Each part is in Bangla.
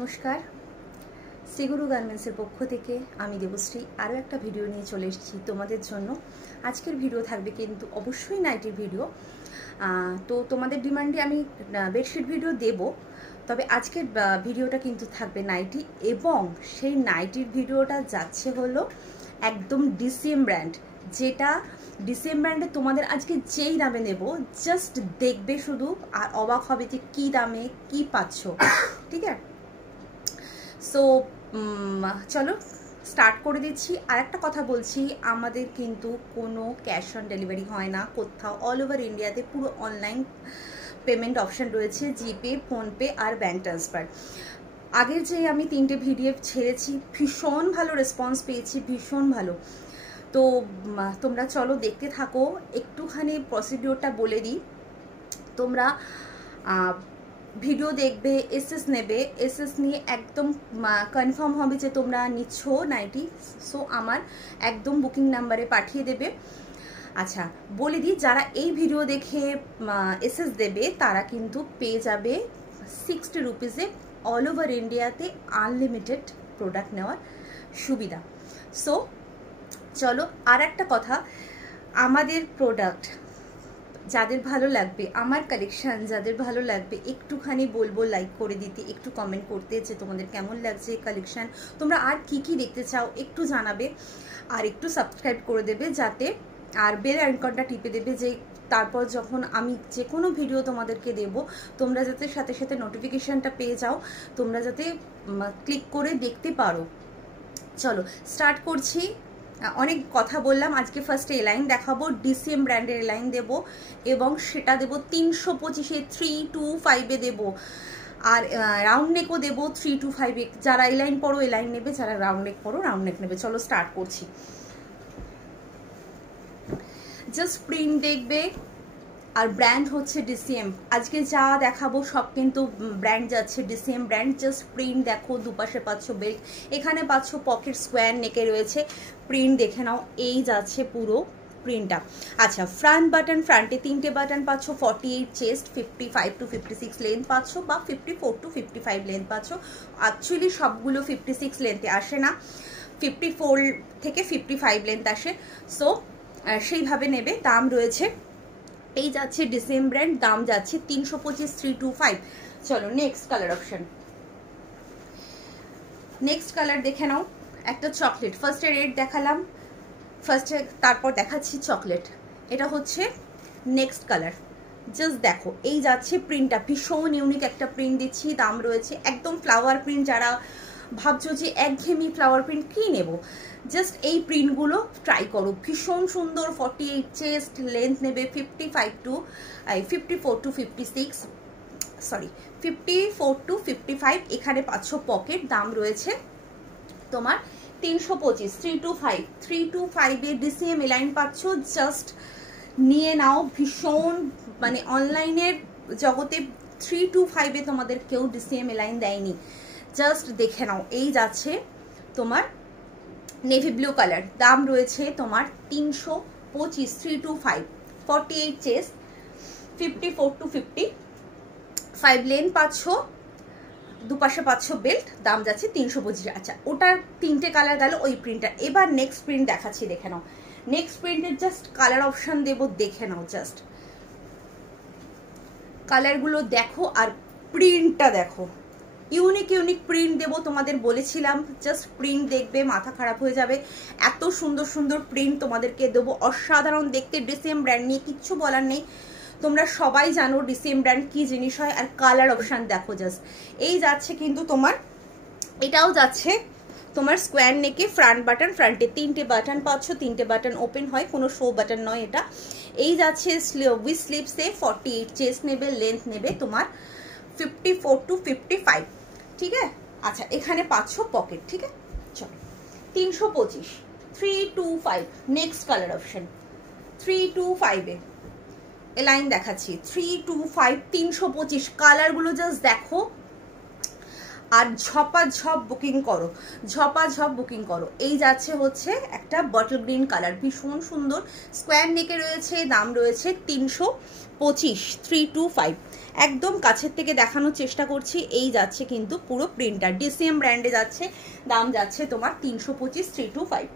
নমস্কার, শ্রীগুরু গার্মেন্টসের পক্ষ থেকে আমি দেবশ্রী আরও একটা ভিডিও নিয়ে চলে এসেছি তোমাদের জন্য। আজকের ভিডিও থাকবে কিন্তু অবশ্যই নাইটির ভিডিও। তো তোমাদের ডিমান্ডে আমি বেডশিট ভিডিও দেব, তবে আজকের ভিডিওটা কিন্তু থাকবে নাইটি, এবং সেই নাইটির ভিডিওটা যাচ্ছে হলো একদম ডিসিএম ব্র্যান্ড, যেটা ডিসিএম ব্র্যান্ডে তোমাদের আজকে যেই দামে নেব, জাস্ট দেখবে শুধু আর অবাক হবে যে কী দামে কী পাচ্ছ। ঠিক আছে, সো চলো স্টার্ট করে দিচ্ছি। আর একটা কথা বলছি, আমাদের কিন্তু কোনো ক্যাশ অন ডেলিভারি হয় না কোথাও। অল ওভার ইন্ডিয়াতে পুরো অনলাইন পেমেন্ট অপশান রয়েছে, জিপে, ফোনপে আর ব্যাঙ্ক ট্রান্সফার। আগের যে আমি 3টে ভিডিও ছেড়েছি, ভীষণ ভালো রেসপন্স পেয়েছি, ভীষণ ভালো। তো তোমরা চলো দেখতে থাকো। একটুখানি প্রসিডিওরটা বলে দিই। তোমরা ভিডিও দেখবে, এসএস নেবে, এসএস নিয়ে একদম কনফার্ম হবে যে তোমরা নিচ্ছ নাইটি, সো আমার একদম বুকিং নাম্বারে পাঠিয়ে দেবে। আচ্ছা বলে দিই, যারা এই ভিডিও দেখে এসএস দেবে তারা কিন্তু পেয়ে যাবে 60 রুপিসে অল ওভার ইন্ডিয়াতে আনলিমিটেড প্রোডাক্ট নেওয়ার সুবিধা। সো চলো, আর একটা কথা, আমাদের প্রোডাক্ট যাদের ভালো লাগবে, আমার কালেকশান যাদের ভালো লাগবে, একটুখানি বলবো লাইক করে দিতে, একটু কমেন্ট করতে যে তোমাদের কেমন লাগছে কালেকশান, তোমরা আর কি কি দেখতে চাও একটু জানাবে, আর একটু সাবস্ক্রাইব করে দেবে যাতে, আর বেল আইকনটা টিপে দেবে, যে তারপর যখন আমি যে কোনো ভিডিও তোমাদেরকে দেব তোমরা যাতে সাথে সাথে নোটিফিকেশানটা পেয়ে যাও, তোমরা যাতে ক্লিক করে দেখতে পারো। চলো স্টার্ট করছি। অনেক কথা বললাম, আজকে ফার্স্টে এলাইন দেখাবো, ডিসিএম ব্র্যান্ডের এলাইন দেবো, এবং সেটা দেবো 325-এ 325-এ দেবো, আর রাউন্ড নেকও দেবো 325-এ। যারা এলাইন পরো এলাইন নেবে, যারা রাউন্ড নেক পরো রাউন্ড নেক নেবে। চলো স্টার্ট করছি। জাস্ট প্রিন্ট দেখবে, আর ব্র্যান্ড হচ্ছে ডিসিএম। আজকে যা দেখাবো সব কিন্তু ব্র্যান্ড যাচ্ছে ডিসিএম ব্র্যান্ড। জাস্ট প্রিন্ট দেখো, দুপাশে পাচ্ছ বেল্ট, এখানে পাচ্ছ পকেট, স্কোয়ার নেকে রয়েছে, প্রিন্ট দেখে নাও, এই যাচ্ছে পুরো প্রিন্টটা। আচ্ছা, ফ্রন্ট বাটন, ফ্রন্টে 3টে বাটন পাচ্ছ, 48 চেস্ট, 55 to 56 লেন্থ পাচ্ছ, বা 54 to 55 লেন্থ পাচ্ছ। অ্যাকচুয়ালি সবগুলো 56 লেন্থে আসে না, 54 থেকে 55 লেন্থ আসে। সো সেইভাবে নেবে। দাম রয়েছে, এই যাচ্ছে ডিসিএম ব্র্যান্ড, দাম যাচ্ছে 325, 325। চলো next colour option, next colour দেখে নাও। একটা চকলেট, ফার্স্টে রেড দেখালাম, ফার্স্টে, তারপর দেখাচ্ছি চকলেট। এটা হচ্ছে নেক্সট কালার। জাস্ট দেখো, এই যাচ্ছে প্রিন্টটা, ভীষণ ইউনিক একটা প্রিন্ট দিচ্ছি। দাম রয়েছে একদম ফ্লাওয়ার প্রিন্ট। যারা ভাবছো যে একঘেয়েমি ফ্লাওয়ার প্রিন্ট কী নেব, জাস্ট এই প্রিন্টগুলো ট্রাই করো, ভীষণ সুন্দর। 48 চেস্ট, লেন্থ নেবে 54 to 56, সরি 54 to 55। এখানে পাচ্ছ পকেট। দাম রয়েছে তোমার 325, 325-এ ডিসিএম এলাইন পাচ্ছ। জাস্ট নিয়ে নাও, ভীষণ মানে অনলাইনের জগতে 325-এ তোমাদের কেউ ডিসিএম এলাইন দেয়নি, জাস্ট দেখে নাও। এই যাচ্ছে তোমার নেভি ব্লু কালার, দাম রয়েছে তোমার 325, 325, 48 চেস্ট, 54 to 55 লেন্থ পাচ্ছ, দুপাশে পাচ্ছ বেল্ট, দাম যাচ্ছে 325। আচ্ছা, ওটার 3টে কালার গেল ওই প্রিন্টটা। এবার নেক্সট প্রিন্ট দেখাচ্ছি, দেখে নাও। নেক্সট প্রিন্টের জাস্ট কালার অপশান দেবো, দেখে নাও, জাস্ট কালারগুলো দেখো আর প্রিন্টটা দেখো। ইউনিক ইউনিক প্রিন্ট দেবো, তোমাদের বলেছিলাম, জাস্ট প্রিন্ট দেখবে মাথা খারাপ হয়ে যাবে, এত সুন্দর সুন্দর প্রিন্ট তোমাদেরকে দেবো, অসাধারণ দেখতে। ডিসিএম ব্র্যান্ড নিয়ে কিচ্ছু বলার নেই, তোমরা সবাই জানো ডিসিএম ব্র্যান্ড কী জিনিস হয়। আর কালার অপশান দেখো জাস্ট, এই যাচ্ছে কিন্তু তোমার, এটাও যাচ্ছে তোমার স্কোয়ার নেকে, ফ্রন্ট বাটন, ফ্রন্টে 3টে বাটন পাচ্ছ, 3টে বাটন ওপেন হয়, কোনো শো বাটন নয় এটা। এই যাচ্ছে উইথ স্লিভসে, 48 চেস্ট নেবে, লেন্থ নেবে তোমার 54 to 55। ঠিক আছে, আচ্ছা এখানে পাচ্ছ পকেট। ঠিক আছে, চলো 325, 325। নেক্সট কালার অপশন 325-এ এলাইন দেখাচ্ছি, 325, 325। কালারগুলো জাস্ট দেখো, আর ঝপাঝপ বুকিং করো, ঝপাঝপ বুকিং করো। এই যাচ্ছে হচ্ছে একটা বটল গ্রিন কালার, ভীষণ সুন্দর, স্কোয়ার নেকে রয়েছে, দাম রয়েছে 325, 325। একদম কাছের থেকে দেখানোর চেষ্টা করছি। এই যাচ্ছে কিন্তু পুরো প্রিন্টার, ডিসিএম ব্র্যান্ডে যাচ্ছে, দাম যাচ্ছে তোমার 325, 325।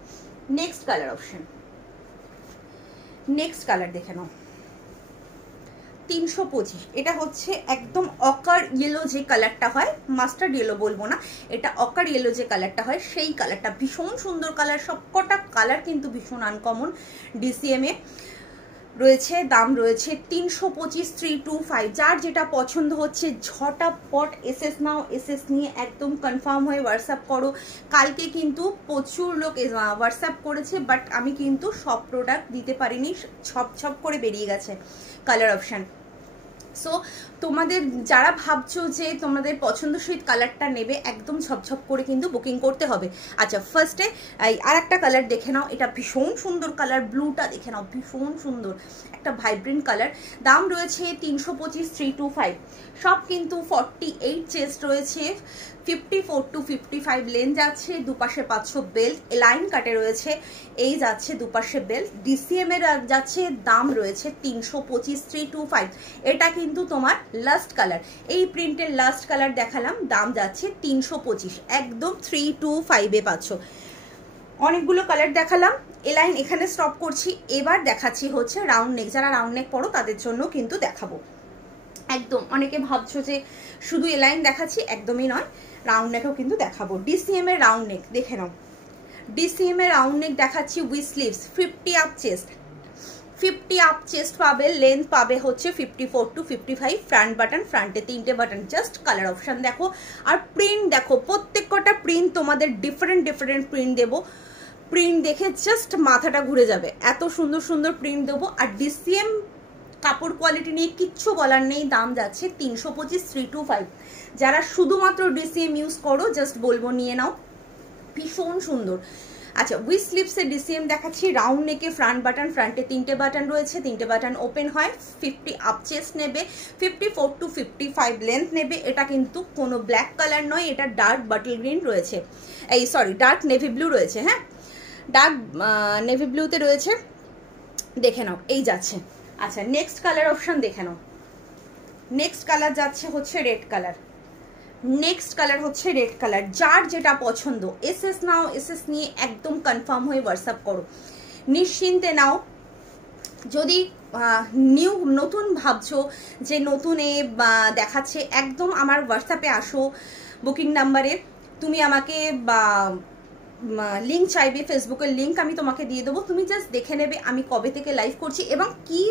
Next colour option, next colour দেখে নাও 325। এটা হচ্ছে একদম অকার ইয়েলো যে কালারটা হয়, মাস্টার্ড ইয়েলো বলবো না, এটা অকার ইয়েলো যে কালারটা হয় সেই কালারটা, ভীষণ সুন্দর কালার। সবকটা কালার কিন্তু ভীষণ আনকমন, ডিসিএম এ রয়েছে, দাম রয়েছে 325, 325। যার যেটা পছন্দ হচ্ছে ঝটাপট এসএস নাও, এসএস নিয়ে একদম কনফার্ম হয়ে হোয়াটসঅ্যাপ করো। কালকে কিন্তু প্রচুর লোক হোয়াটসঅ্যাপ করেছে, বাট আমি কিন্তু সব প্রোডাক্ট দিতে পারিনি, ছপ ছপ করে বেরিয়ে গেছে কালার অপশান। সো তোমাদের যারা ভাবছো যে তোমাদের পছন্দসই কালারটা নেবে, একদম ঝপঝপ করে কিন্তু বুকিং করতে হবে। আচ্ছা, ফার্স্টে আর একটা কালার দেখে নাও, এটা ভীষণ সুন্দর কালার, ব্লুটা দেখে নাও, ভীষণ সুন্দর একটা ভাইব্রেন্ট কালার। দাম রয়েছে 325, 325। সব কিন্তু 48 চেস্ট রয়েছে, 54 to 55 লেন যাচ্ছে, দুপাশে 500 বেল্ট, লাইন কাটে রয়েছে। এই যাচ্ছে দুপাশে বেল্ট, ডিসিএম এর যাচ্ছে, দাম রয়েছে 325, 325। এটা কিন্তু তোমার লাস্ট কালার, এই প্রিন্টের লাস্ট কালার দেখালাম, দাম যাচ্ছে 325, একদম 325 এ পাচ্ছ। অনেকগুলো কালার দেখালাম, এলাইন এখানে স্টপ করছি। এবার দেখাচ্ছি হচ্ছে রাউন্ড নেক, যারা রাউন্ড নেক পরো তাদের জন্য কিন্তু দেখাবো। একদম অনেকে ভাবছো যে শুধু এলাইন দেখাচ্ছি, একদমই নয়, রাউন্ড নেকও কিন্তু দেখাবো। ডিসিএম এর রাউন্ড নেক দেখে নাও, ডিসিএম এর রাউন্ড নেক দেখাচ্ছি with sleeves, 50 up chest, 50 up chest পাবে, লেন্থ পাবে হচ্ছে 54 to 55। ফ্রন্ট বাটন, ফ্রন্টে 3টে বাটন, জাস্ট কালার অপশন দেখো আর প্রিন্ট দেখো, প্রত্যেক কটা প্রিন্ট তোমাদের ডিফারেন্ট ডিফারেন্ট প্রিন্ট দেবো। প্রিন্ট দেখে জাস্ট মাথাটা ঘুরে যাবে, এত সুন্দর সুন্দর প্রিন্ট দেবো। আর ডিসিএম কাপড় কোয়ালিটি নিয়ে কিচ্ছু বলার নেই, দাম যাচ্ছে 325, 325। যারা শুধুমাত্র ডিসিএম ইউজ করো জাস্ট বলবো নিয়ে নাও, ভীষণ সুন্দর। আচ্ছা, উইথ স্লিভসের ডিসিএম দেখাচ্ছি, রাউন্ড নেকে, ফ্রন্ট বাটন, ফ্রন্টে 3টে বাটন রয়েছে, 3টে বাটন ওপেন হয়, 50 আপ চেস্ট নেবে, 54 to 55 লেন্থ নেবে। এটা কিন্তু কোনো ব্ল্যাক কালার নয়, এটা ডার্ক বটল গ্রিন রয়েছে, এই সরি ডার্ক নেভি ব্লু রয়েছে, হ্যাঁ ডার্ক নেভি ব্লুতে রয়েছে, দেখে নাও। এই যাচ্ছে। আচ্ছা, নেক্সট কালার অপশন দেখে নাও, নেক্সট কালার যাচ্ছে হচ্ছে রেড কালার, নেক্সট কালার হচ্ছে রেড কালার। যার যেটা পছন্দ এসএস নাও, এসএস নিয়ে একদম কনফার্ম হয়ে হোয়াটসঅ্যাপ করো, নিশ্চিন্তে নাও। যদি নতুন ভাবছো যে নতুন এ দেখাচ্ছে, একদম আমার হোয়াটসঅ্যাপে আসো, বুকিং নাম্বারে তুমি আমাকে লিঙ্ক চাইবে, ফেসবুকের লিঙ্ক আমি তোমাকে দিয়ে দেবো, তুমি জাস্ট দেখে নেবে আমি কবে থেকে লাইভ করছি এবং কি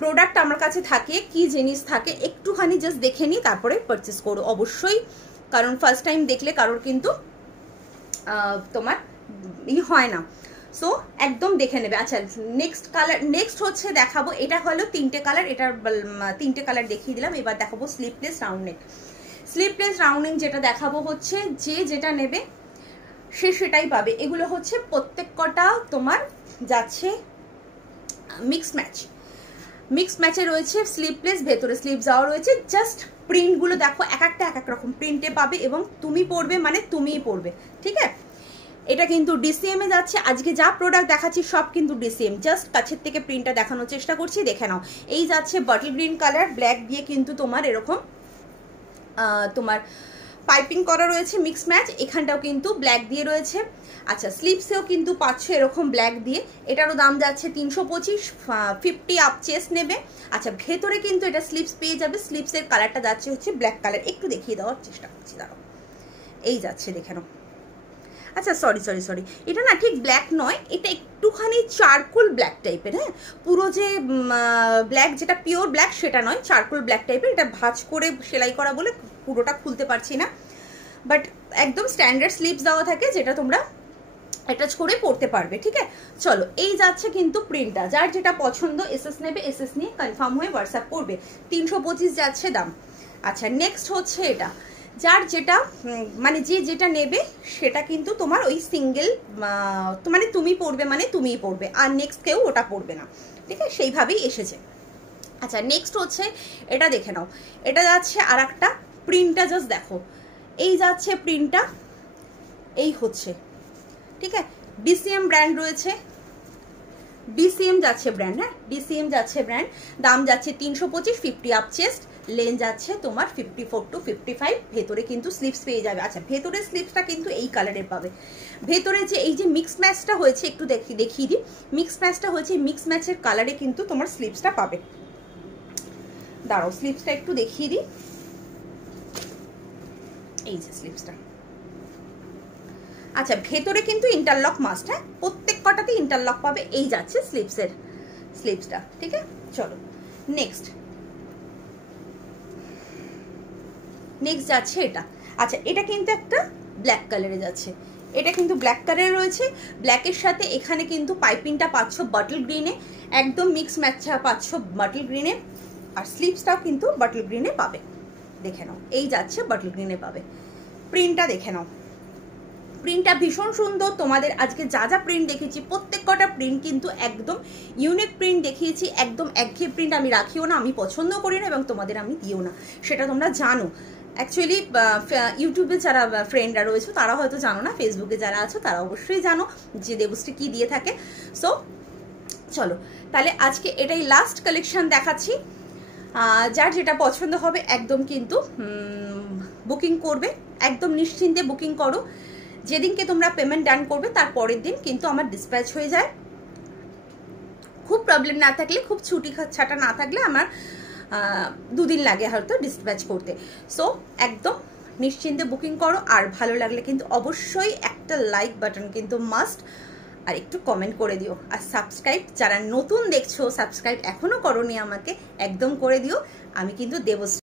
প্রোডাক্ট আমার কাছে থাকে, কি জিনিস থাকে, একটুখানি জাস্ট দেখে নিই, তারপরে পারচেস করো অবশ্যই, কারণ ফার্স্ট টাইম দেখলে কারোর কিন্তু তোমার হয় না। সো একদম দেখে নেবে। আচ্ছা, নেক্সট কালার, নেক্সট হচ্ছে দেখাবো, এটা হলো 3টে কালার, এটার 3টে কালার দেখিয়ে দিলাম। এবার দেখাবো sleeveless round neck. Sleeveless round neck যেটা দেখাবো হচ্ছে, যে যেটা নেবে সে সেটাই পাবে। এগুলো হচ্ছে প্রত্যেক কটা তোমার যাচ্ছে মিক্স ম্যাচ, মিক্স ম্যাচে রয়েছে, স্লিভলেস, ভেতরে স্লিভ যাওয়া রয়েছে। জাস্ট প্রিন্টগুলো দেখো, এক একটা এক এক রকম প্রিন্টে পাবে এবং তুমি পরবে মানে তুমিই পরবে, ঠিক আছে। এটা কিন্তু ডিসিএম এ যাচ্ছে, আজকে যা প্রোডাক্ট দেখাচ্ছি সব কিন্তু ডিসিএম, জাস্ট কাছের থেকে প্রিন্টটা দেখানোর চেষ্টা করছি, দেখে নাও। এই যাচ্ছে বটল গ্রিন কালার, ব্ল্যাক দিয়ে কিন্তু তোমার এরকম তোমার পাইপিং করা রয়েছে, মিক্স ম্যাচ, এখানটাও কিন্তু ব্ল্যাক দিয়ে রয়েছে। আচ্ছা, স্লিভসেও কিন্তু পাচ্ছ এরকম ব্ল্যাক দিয়ে, এটারও দাম যাচ্ছে 325, 50 আপ চেস্ট নেবে। আচ্ছা, ভেতরে কিন্তু এটা স্লিভস পেয়ে যাবে, স্লিভসের কালারটা যাচ্ছে হচ্ছে ব্ল্যাক কালার, একটু দেখিয়ে দেওয়ার চেষ্টা করছি, দাঁড়াও। এই যাচ্ছে, দেখে নাও। আচ্ছা, সরি সরি সরি, এটা না ঠিক ব্ল্যাক নয়, এটা একটুখানি চারকোল ব্ল্যাক টাইপের, হ্যাঁ, পুরো যে ব্ল্যাক যেটা পিওর ব্ল্যাক সেটা নয়, চারকোল ব্ল্যাক টাইপের। এটা ভাঁজ করে সেলাই করা বলে পুরোটা খুলতে পারছি না, বাট একদম স্ট্যান্ডার্ড স্লিভস দেওয়া থাকে, যেটা তোমরা অ্যাটাচ করে পড়তে পারবে, ঠিক আছে। চলো, এই যাচ্ছে কিন্তু প্রিন্টটা, যার যেটা পছন্দ এসএস নেবে, এসএস নিয়ে কনফার্ম হয়ে হোয়াটসঅ্যাপ করবে, 325 যাচ্ছে দাম। আচ্ছা, নেক্সট হচ্ছে এটা, যার যেটা মানে যে যেটা নেবে সেটা কিন্তু তোমার ওই সিঙ্গেল, মানে তুমি পড়বে মানে তুমিই পড়বে, আর নেক্সট কেউ ওটা পড়বে না, ঠিক আছে, সেইভাবেই এসেছে। আচ্ছা, নেক্সট হচ্ছে এটা, দেখে নাও, এটা যাচ্ছে আর একটা প্রিন্টটা জাস্ট দেখো, এই যাচ্ছে প্রিন্টটা, এই হচ্ছে, ঠিক আছে। ডিসিএম ব্র্যান্ড রয়েছে, ডিসিএম যাচ্ছে ব্র্যান্ড, হ্যাঁ ডিসিএম যাচ্ছে ব্র্যান্ড, দাম যাচ্ছে 325, 50 আপ চেস্ট, লেন যাচ্ছে তোমার 54 to 55, ভেতরে কিন্তু স্লিপস পেয়ে যাবে। আচ্ছা ভেতরের স্লিপসটা কিন্তু এই কালারের পাবে, ভেতরে যে এই যে মিক্স ম্যাচটা হয়েছে একটু দেখিয়ে দিই, মিক্স ম্যাচটা হয়েছে, মিক্স ম্যাচের কালারে কিন্তু তোমার স্লিপসটা পাবে। দাঁড়াও স্লিপসটা একটু দেখিয়ে দিই, এই যে স্লিপসটা। আচ্ছা ভেতরে কিন্তু ইন্টারলক মাস্ট, হ্যাঁ প্রত্যেক কটাতে ইন্টারলক পাবে, এই যাচ্ছে স্লিপসটা, ঠিক আছে। চলো নেক্সট যাচ্ছে এটা। আচ্ছা এটা কিন্তু একটা ব্ল্যাক কালারে যাচ্ছে, এটা কিন্তু ব্ল্যাক কালারে রয়েছে, ব্ল্যাকের সাথে এখানে কিন্তু পাইপিংটা পাচ্ছ বটল গ্রিনে, একদম মিক্স ম্যাচটা পাচ্ছ বটল গ্রিনে, আর স্লিপসটাও কিন্তু বটল গ্রিনে পাবে। দেখে নাও এই যাচ্ছে বটল গ্রিনে পাবে। প্রিন্টটা দেখে নাও, প্রিন্টটা ভীষণ সুন্দর। তোমাদের আজকে যা যা প্রিন্ট দেখিয়েছি প্রত্যেক কটা প্রিন্ট কিন্তু একদম ইউনিক প্রিন্ট দেখিয়েছি, একদম একঘেয়ে প্রিন্ট আমি রাখিও না, আমি পছন্দ করি না এবং তোমাদের আমি দিও না, সেটা তোমরা জানো। অ্যাকচুয়ালি ইউটিউবে যারা ফ্রেন্ডরা রয়েছে তারা হয়তো জানো না, ফেসবুকে যারা আছো তারা অবশ্যই জানো যে দেবশ্রী কি দিয়ে থাকে। সো চলো তাহলে আজকে এটাই লাস্ট কালেকশন দেখাচ্ছি, যার যেটা পছন্দ হবে একদম কিন্তু বুকিং করবে, একদম নিশ্চিন্তে বুকিং করো। যেদিনকে তোমরা পেমেন্ট ডান করবে তার পরের দিন কিন্তু আমার ডিসপ্যাচ হয়ে যায়, খুব প্রবলেম না থাকলে, খুব ছুটি ছাটা না থাকলে আমার 2 দিন লাগে হয়তো ডিসপ্যাচ করতে। সো একদম নিশ্চিন্তে বুকিং করো, আর ভালো লাগলে কিন্তু অবশ্যই একটা লাইক বাটন কিন্তু মাস্ট, আর একটু কমেন্ট করে দিও, আর সাবস্ক্রাইব যারা নতুন দেখছো সাবস্ক্রাইব এখনো করোনি আমাকে একদম করে দিও। আমি কিন্তু দেবশ্রী